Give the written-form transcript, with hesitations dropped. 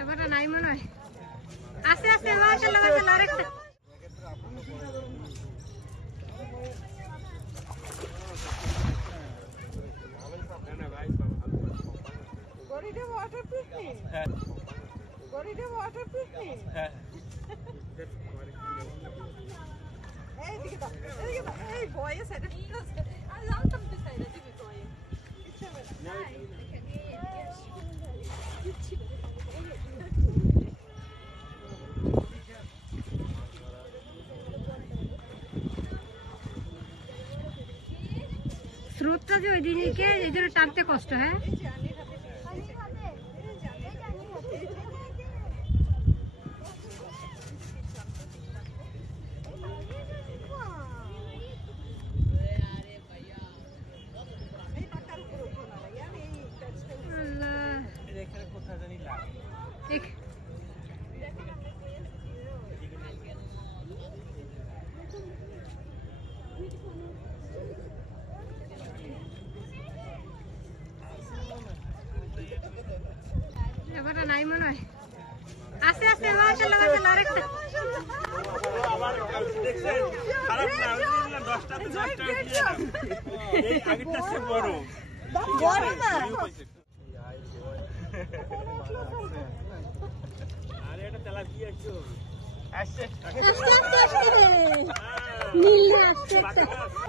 এবারে নাই মনে হয়। আস্তে আস্তে লাগাতে আরেকটা স্রোতটা যে ওই দিকে এই জন্য টানতে কষ্ট। হ্যাঁ এবারে নাই মনে হয়। আস্তে আস্তে লাগাতে আরেকটা আস্তে আস্তে